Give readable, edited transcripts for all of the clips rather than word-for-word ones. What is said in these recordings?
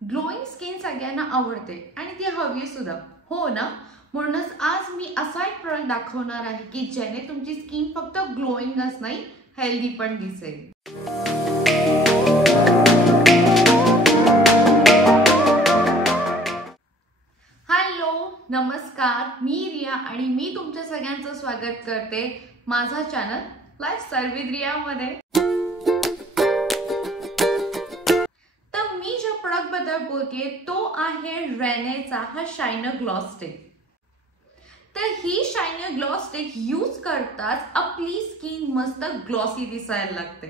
Glowing skin सगळ्यांना आवडते आणि ती हवी सुद्धा, हो ना? म्हणूनच आज मी असा एक प्रोडक्ट दाखवणार आहे की ज्याने तुमची स्किन फक्त ग्लोइंगच नाही, हेल्दी पण दिसेल. हॅलो, नमस्कार. मी रिया आणि मी तुमच्या सगळ्यांचं स्वागत करते माझा चॅनल लाईफस्टाईल विथ रिया मध्ये. प्रोडक्ट बद्दल बोलते तो आहे रेनेचा हा शायनर ग्लॉस स्टिक. तर ही शायनर ग्लॉस स्टिक यूज करताच आपली स्किन मस्त ग्लॉसी दिसायला लागते.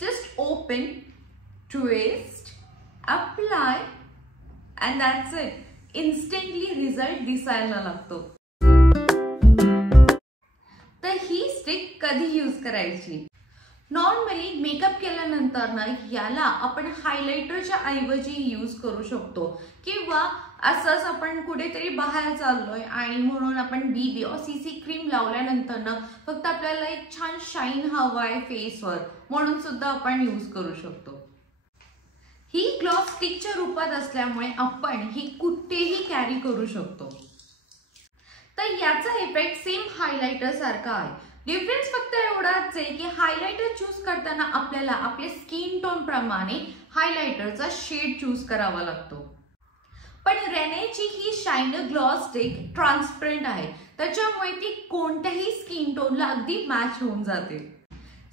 Just open, twist, apply and that's it. Instantly result दिसायला लागतो. तर ही स्टिक कधी यूज करायची? नॉर्मली मेकअप केल्यानंतर ना याला आपण हायलायटरच्या ऐवजी यूज करू शकतो, किंवा असंच आपण कुठेतरी बाहेर चाललोय आणि म्हणून आपण बीबी और सीसी क्रीम लावल्यानंतर ना फक्त आपल्याला एक छान शाईन हवाय फेसवर म्हणून सुद्धा आपण यूज करू शकतो. ही ग्लॉस स्टिकच्या रूपात असल्यामुळे आपण ही कुठेही कॅरी करू शकतो. तर याचा इफेक्ट सेम हायलायटर सारखा आहे. डिफरन्स फक्त एवढाच आहे की हायलायटर चूज करताना आपल्याला आपल्या स्किन टोन प्रमाणे हायलायटरचा शेड चूज करावा लागतो. पण रेनेची ही शायनर ग्लॉस स्टिक ट्रान्सपरंट आहे, त्याच्यामुळे ती कोणत्याही स्किन टोनला अगदी मॅच होऊन जाते.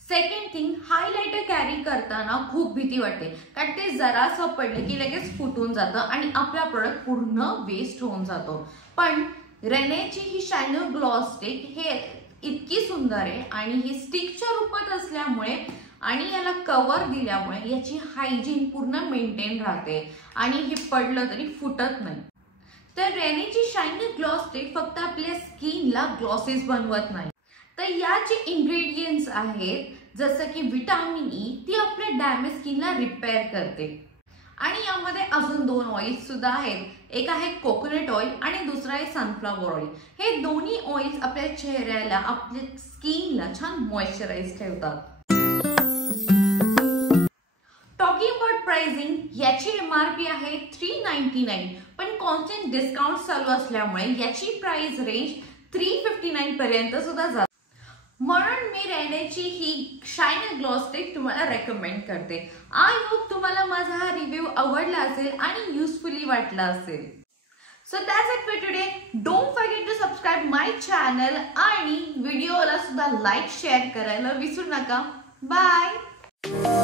सेकंड थिंग, हायलायटर कॅरी करताना खूप भीती वाटते, कारण ते जरासं पडलं की लगेच फुटून जातं आणि आपला प्रोडक्ट पूर्ण वेस्ट होऊन जातो. पण रेनेची ही शायनर ग्लॉस स्टिक हे इतकी सुंदर आहे आणि ही स्टिकच्या रूपात असल्यामुळे आणि याला कव्हर दिल्यामुळे याची हायजीन पूर्ण मेंटेन राहते आणि हे पडलं तरी फुटत नाही. तर रेनेची शायनर ग्लॉस स्टिक फक्त आपल्या स्किनला ग्लॉसेस बनवत नाही, तर याचे इंग्रेडियंट्स आहेत जसं की विटामिन ई, ती आपल्या डॅमेज स्किनला रिपेअर करते. आणि यामध्ये अजून 2 ऑइल्स सुद्धा आहेत. एक आहे कोकोनट ऑइल आणि दुसरा आहे सनफ्लॉवर ऑइल. हे दोन्ही ऑइल्स आपल्या चेहऱ्याला, आपल्या स्किनला छान मॉइश्चराइज ठेवतात. टॉकिंग अबाउट प्राइसिंग, याची MRP आहे 399, पण कॉन्स्टंट डिस्काउंट चालू असल्यामुळे याची प्राइस रेंज 359 पर्यंत सुद्धा जाते. म्हणून मी रेनेची ही शायनर ग्लॉस स्टिक तुम्हाला रेकमेंड करते. आय होप तुम्हाला माझा हा रिव्ह्यू आवडला असेल आणि युजफुली वाटला असेल. So that's it for today. Don't forget to subscribe my channel आणि व्हिडिओला सुद्धा लाईक शेअर करायला विसरू नका. बाय.